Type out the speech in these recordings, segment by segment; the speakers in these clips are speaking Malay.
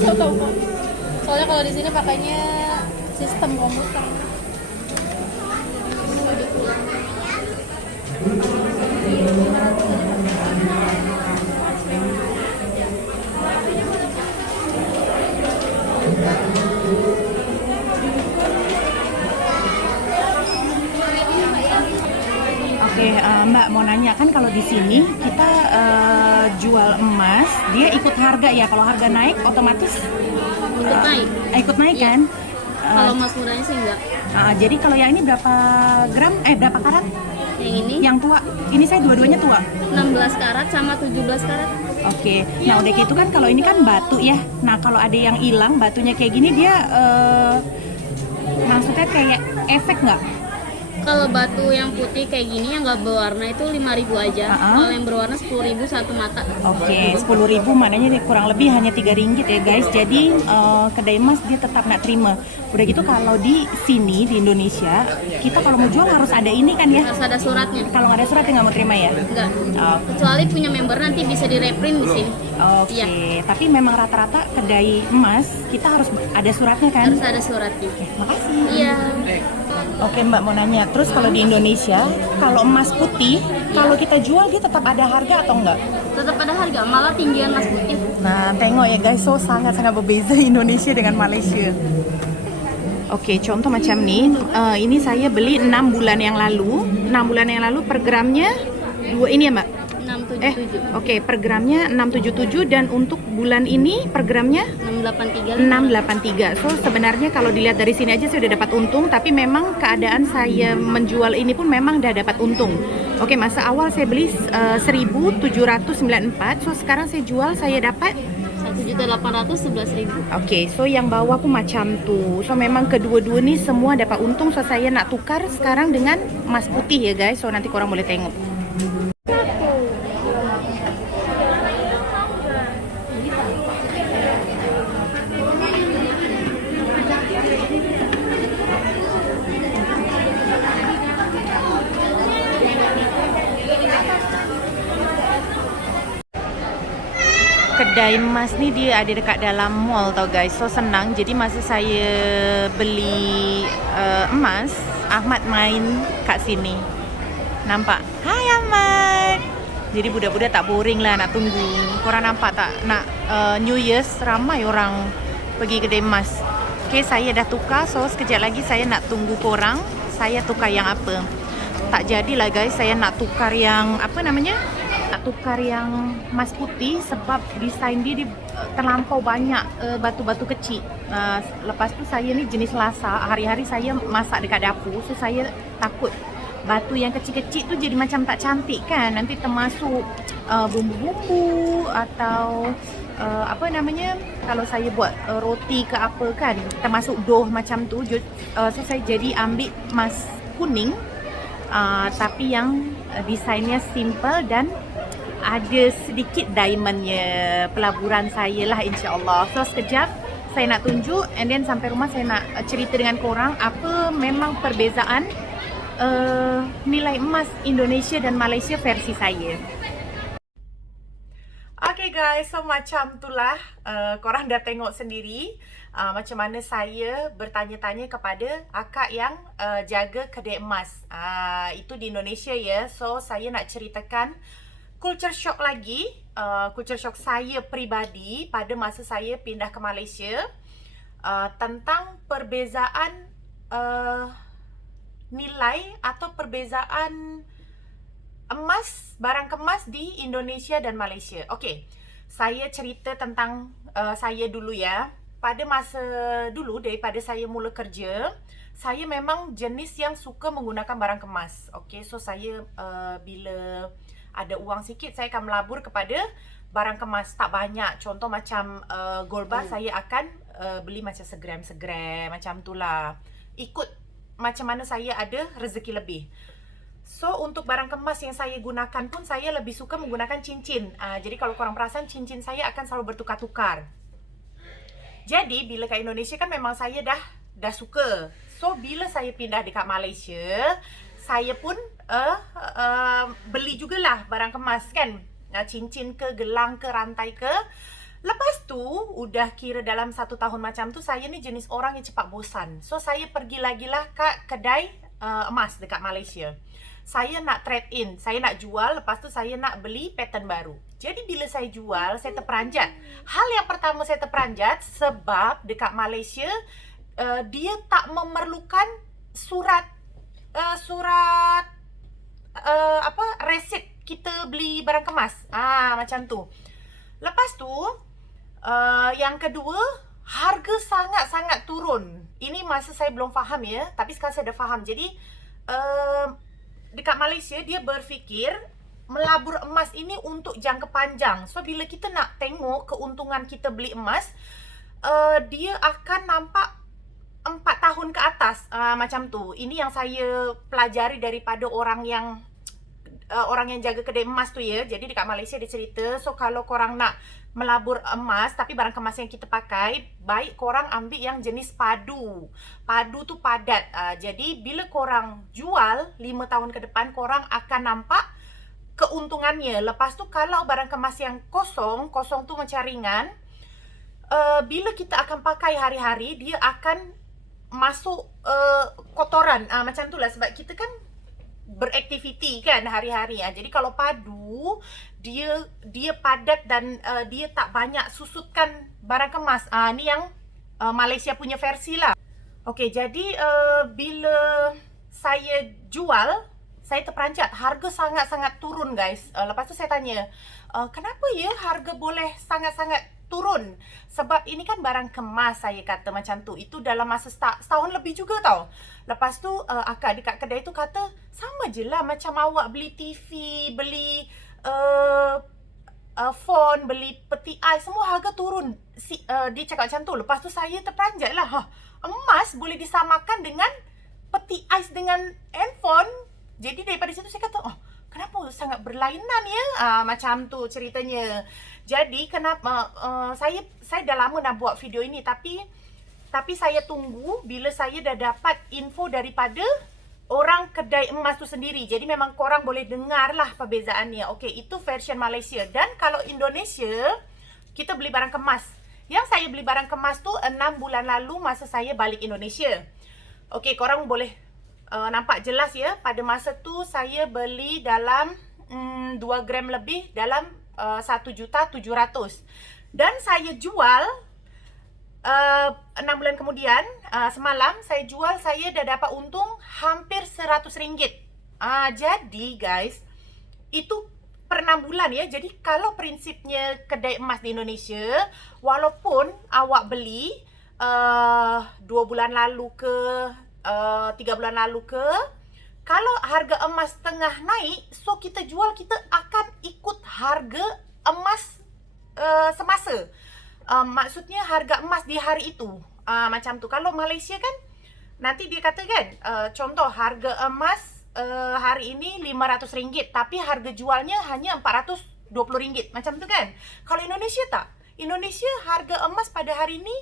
tahu kok. Soalnya kalau di sini pakainya sistem komputer. Oke, Mbak mau nanya kan kalau di sini kita jual emas, dia ikut harga ya. Kalau harga naik otomatis Ikut naik. ikut naik Iya. kan? Kalau emas murahnya sih enggak. Jadi kalau yang ini berapa gram? Berapa karat? Yang ini Yang tua? Ini saya dua-duanya tua. 16 karat sama 17 karat. Oke, nah udah gitu kan kalau ini kan batu ya. Nah kalau ada yang hilang batunya kayak gini dia maksudnya kayak efek nggak? Kalau batu yang putih kayak gini yang nggak berwarna itu 5.000 aja. Kalau yang berwarna 10.000 satu mata. Oke, 10.000 maknanya kurang lebih hanya 3 ringgit ya guys. Jadi kedai emas dia tetap nggak terima. Udah gitu kalau di sini di Indonesia kita kalau mau jual harus ada ini kan ya? Harus ada suratnya. Kalau nggak ada surat ya nggak mau terima ya? Enggak. Oh. Kecuali punya member nanti bisa di-reprint di sini. Oke, Iya. tapi memang rata-rata kedai emas kita harus ada suratnya kan? Harus ada suratnya. Makasih. Iya. Oke Mbak mau nanya, terus kalau di Indonesia kalau emas putih kalau kita jual dia tetap ada harga atau enggak? Tetap ada harga, malah tinggian emas putih. Nah tengok ya guys, so sangat-sangat berbeza Indonesia dengan Malaysia. Oke, contoh macam nih, ini saya beli 6 bulan yang lalu. 6 bulan yang lalu per gramnya ini ya Mbak? 677. Oke, per gramnya 677 dan untuk bulan ini per gramnya 683. 683. So sebenarnya kalau dilihat dari sini aja saya udah dapat untung, tapi memang keadaan saya menjual ini pun memang udah dapat untung. Oke, masa awal saya beli 1.794. So sekarang saya jual saya dapat 1.811.000. Oke, so yang bawah pun macam tuh. So memang kedua-dua nih semua dapat untung. So saya nak tukar sekarang dengan emas putih ya guys. So nanti korang boleh tengok. Kedai emas ni dia ada dekat dalam mall tau guys. So senang. Jadi masa saya beli emas, Ahmad main kat sini. Nampak? Hai Ahmad. Jadi budak-budak tak boring lah nak tunggu. Korang nampak tak? Nak New Year's ramai orang pergi kedai emas. Okay, saya dah tukar. So sekejap lagi saya nak tunggu korang. Saya tukar yang apa? Tak jadilah guys. Saya nak tukar yang apa namanya? Nak tukar yang emas putih sebab desain dia terlampau banyak batu-batu kecil. Lepas tu saya ni jenis lasak, hari-hari saya masak dekat dapur, so saya takut batu yang kecil-kecil tu jadi macam tak cantik kan. Nanti termasuk bumbu-bumbu atau apa namanya, kalau saya buat roti ke apa kan, termasuk dough macam tu. So saya jadi ambil emas kuning, tapi yang desainnya simple dan ada sedikit diamondnya, pelaburan saya lah insyaAllah. So sekejap saya nak tunjuk and then sampai rumah saya nak cerita dengan korang apa memang perbezaan nilai emas Indonesia dan Malaysia versi saya. Okay guys, so macam itulah korang dah tengok sendiri macam mana saya bertanya-tanya kepada akak yang jaga kedai emas. Itu di Indonesia ya. So saya nak ceritakan culture shock lagi, culture shock saya peribadi pada masa saya pindah ke Malaysia tentang perbezaan nilai atau perbezaan emas, barang kemas di Indonesia dan Malaysia. Okey, saya cerita tentang saya dulu ya. Pada masa dulu, daripada saya mula kerja, saya memang jenis yang suka menggunakan barang kemas. Okey, so saya bila ada uang sikit saya akan melabur kepada barang kemas, tak banyak. Contoh macam gold bar saya akan beli macam segram-segram macam itulah. Ikut macam mana saya ada rezeki lebih. So untuk barang kemas yang saya gunakan pun saya lebih suka menggunakan cincin. Jadi kalau korang perasan cincin saya akan selalu bertukar-tukar. Jadi bila kat Indonesia kan memang saya dah suka. So bila saya pindah dekat Malaysia, saya pun beli jugalah barang kemas kan, cincin ke, gelang ke, rantai ke. Lepas tu, udah kira dalam 1 tahun macam tu, saya ni jenis orang yang cepat bosan. So, saya pergi lagi lah ke kedai emas dekat Malaysia. Saya nak trade in, saya nak jual, lepas tu saya nak beli pattern baru. Jadi bila saya jual, saya terperanjat. Hal yang pertama saya terperanjat sebab dekat Malaysia dia tak memerlukan surat resit kita beli barang kemas. Macam tu. Lepas tu yang kedua, harga sangat-sangat turun. Ini masa saya belum faham ya, tapi sekarang saya dah faham. Jadi dekat Malaysia dia berfikir melabur emas ini untuk jangka panjang. So bila kita nak tengok keuntungan kita beli emas, dia akan nampak 4 tahun ke atas, macam tu. Ini yang saya pelajari daripada orang yang jaga kedai emas tu ya. Jadi dekat Malaysia dia cerita, so kalau korang nak melabur emas tapi barang kemas yang kita pakai, baik korang ambil yang jenis padu. Padu tu padat. Jadi bila korang jual 5 tahun ke depan, korang akan nampak keuntungannya. Lepas tu kalau barang kemas yang kosong tu macam ringan, bila kita akan pakai hari-hari, dia akan masuk kotoran. Macam tu lah, sebab kita kan beraktiviti kan hari-hari. Jadi kalau padu, dia padat dan dia tak banyak susutkan barang kemas. Ni yang Malaysia punya versi lah. Okey, jadi bila saya jual, saya terperanjat. Harga sangat-sangat turun guys. Lepas tu saya tanya, kenapa ya harga boleh sangat-sangat turun? Sebab ini kan barang kemas, saya kata macam tu. Itu dalam masa setahun lebih juga tau. Lepas tu akak dekat kedai tu kata, sama je lah macam awak beli TV, beli phone, beli peti ais, semua harga turun. Dia cakap macam tu. Lepas tu saya terperanjat lah, emas boleh disamakan dengan peti ais dengan handphone. Jadi daripada situ saya kata, kenapa sangat berlainan ya? Macam tu ceritanya. Jadi kenapa saya dah lama nak buat video ini, tapi saya tunggu bila saya dah dapat info daripada orang kedai emas tu sendiri. Jadi memang korang boleh dengar lah perbezaannya. Okey, itu version Malaysia. Dan kalau Indonesia, kita beli barang kemas. Yang saya beli barang kemas tu 6 bulan lalu masa saya balik Indonesia. Okey, korang boleh nampak jelas ya. Pada masa tu saya beli dalam 2 gram lebih, dalam 1.700.000. Dan saya jual 6 bulan kemudian, semalam saya jual, saya dah dapat untung hampir RM100. Jadi guys, itu per 6 bulan ya. Jadi kalau prinsipnya kedai emas di Indonesia, walaupun awak beli 2 bulan lalu ke 3 bulan lalu ke, kalau harga emas tengah naik, so kita jual, kita akan ikut harga emas semasa. Maksudnya harga emas di hari itu. Macam tu. Kalau Malaysia kan, nanti dia kata kan, contoh harga emas hari ini RM500, tapi harga jualnya hanya RM420. Macam tu kan. Kalau Indonesia tak. Indonesia harga emas pada hari ini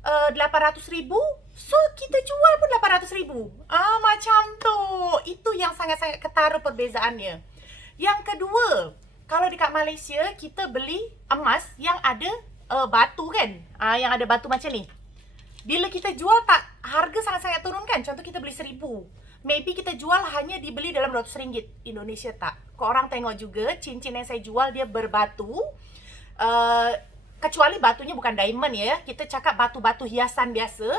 800,000, so kita jual pun 800,000. Macam tu. Itu yang sangat-sangat ketara perbezaannya. Yang kedua, kalau dekat Malaysia kita beli emas yang ada batu kan, yang ada batu macam ni. Bila kita jual tak, harga sangat-sangat turun kan. Contoh kita beli 1,000, maybe kita jual hanya dibeli dalam RM200. Indonesia tak. Korang tengok juga cincin yang saya jual, dia berbatu, kecuali batunya bukan diamond ya. Kita cakap batu-batu hiasan biasa.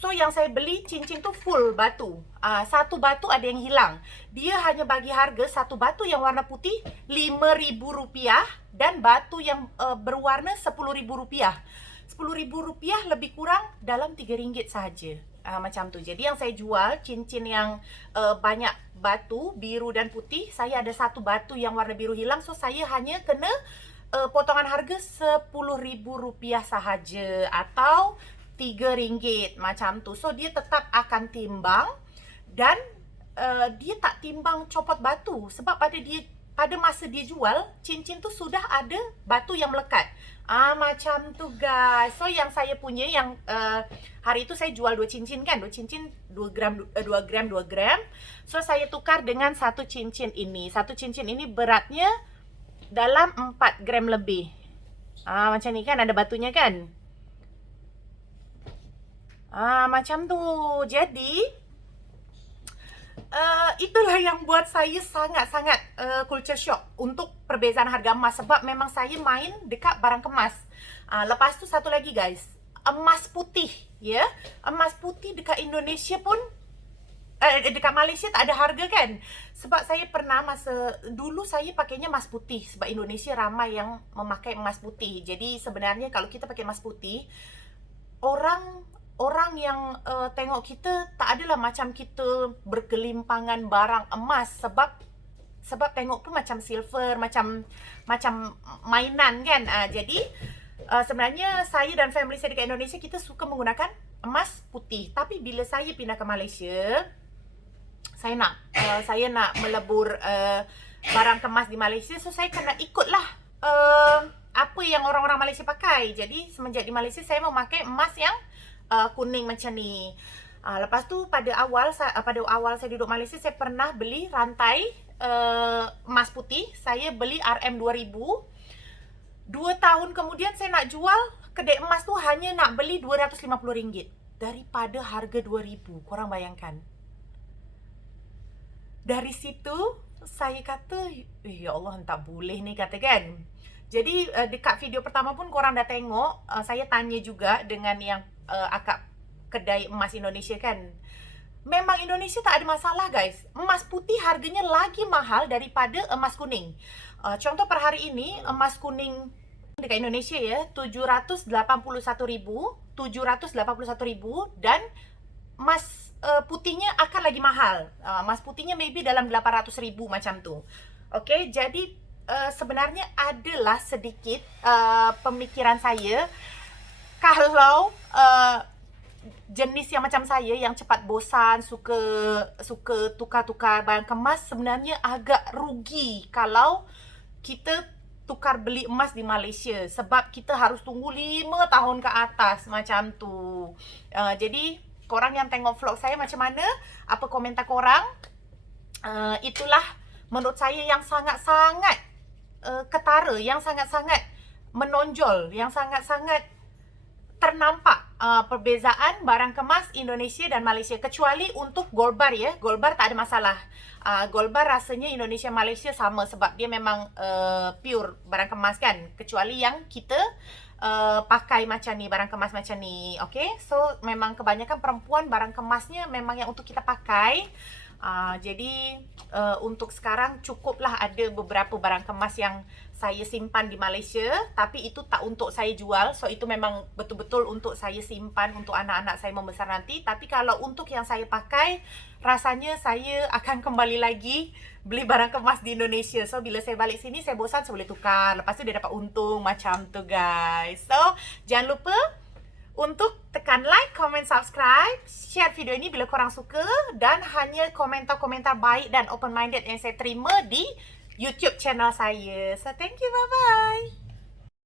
So yang saya beli cincin tu full batu. Satu batu ada yang hilang. Dia hanya bagi harga satu batu yang warna putih RM5,000 dan batu yang berwarna RM10,000. RM10,000 lebih kurang dalam RM3 sahaja. Macam tu. Jadi yang saya jual cincin yang banyak batu biru dan putih, saya ada satu batu yang warna biru hilang. So saya hanya kena potongan harga RM10,000 sahaja atau RM3 macam tu. So dia tetap akan timbang dan dia tak timbang copot batu sebab pada masa dia jual, cincin tu sudah ada batu yang melekat. Macam tu guys. So yang saya punya yang hari itu saya jual 2 cincin kan, 2 cincin 2 gram. So saya tukar dengan satu cincin ini. Satu cincin ini beratnya dalam 4 gram lebih. Macam ni kan, ada batunya kan. Macam tu. Jadi itulah yang buat saya sangat-sangat culture shock untuk perbezaan harga emas. Sebab memang saya main dekat barang kemas. Lepas tu satu lagi guys, emas putih, ya. Emas putih dekat Indonesia pun dekat Malaysia tak ada harga kan. Sebab saya pernah masa dulu saya pakainya emas putih. Sebab Indonesia ramai yang memakai emas putih. Jadi sebenarnya kalau kita pakai emas putih, orang yang tengok kita tak adalah macam kita bergelimpangan barang emas. Sebab tengok pun macam silver, macam mainan kan. Jadi sebenarnya saya dan family saya dekat Indonesia, kita suka menggunakan emas putih. Tapi bila saya pindah ke Malaysia, saya nak melebur barang kemas di Malaysia. So saya kena ikutlah apa yang orang-orang Malaysia pakai. Jadi semenjak di Malaysia saya memakai emas yang kuning macam ni. Lepas tu pada awal saya duduk Malaysia, saya pernah beli rantai emas putih. Saya beli RM2000. 2 tahun kemudian saya nak jual, kedai emas tu hanya nak beli RM250 daripada harga RM2000. Korang bayangkan. Dari situ saya kata, ya Allah, tak boleh ni, kata kan. Jadi dekat video pertama pun korang dah tengok, saya tanya juga dengan yang akak kedai emas Indonesia kan. Memang Indonesia tak ada masalah guys. Emas putih harganya lagi mahal daripada emas kuning. Contoh per hari ini, emas kuning dekat Indonesia ya, 781,000 dan emas putihnya akan lagi mahal. Emas putihnya maybe dalam 800,000 macam tu. Okay, jadi sebenarnya adalah sedikit pemikiran saya, kalau jenis yang macam saya yang cepat bosan, suka tukar-tukar barang kemas, sebenarnya agak rugi kalau kita tukar beli emas di Malaysia. Sebab kita harus tunggu 5 tahun ke atas macam tu. Jadi korang yang tengok vlog saya macam mana? Apa komentar korang? Itulah menurut saya yang sangat-sangat ketara, yang sangat-sangat menonjol, yang sangat-sangat ternampak perbezaan barang kemas Indonesia dan Malaysia. Kecuali untuk gold bar ya. Gold bar tak ada masalah. Gold bar rasanya Indonesia Malaysia sama, sebab dia memang pure barang kemas kan. Kecuali yang kita pakai macam ni, barang kemas macam ni. Okay, so memang kebanyakan perempuan barang kemasnya memang yang untuk kita pakai. Jadi untuk sekarang cukuplah ada beberapa barang kemas yang saya simpan di Malaysia, tapi itu tak untuk saya jual. So itu memang betul-betul untuk saya simpan untuk anak-anak saya membesar nanti. Tapi kalau untuk yang saya pakai, rasanya saya akan kembali lagi beli barang kemas di Indonesia. So bila saya balik sini, saya bosan, saya boleh tukar. Lepas tu dia dapat untung macam tu guys. So jangan lupa untuk tekan like, comment, subscribe, share video ini bila korang suka, dan hanya komentar-komentar baik dan open-minded yang saya terima di YouTube channel saya. So thank you, bye-bye.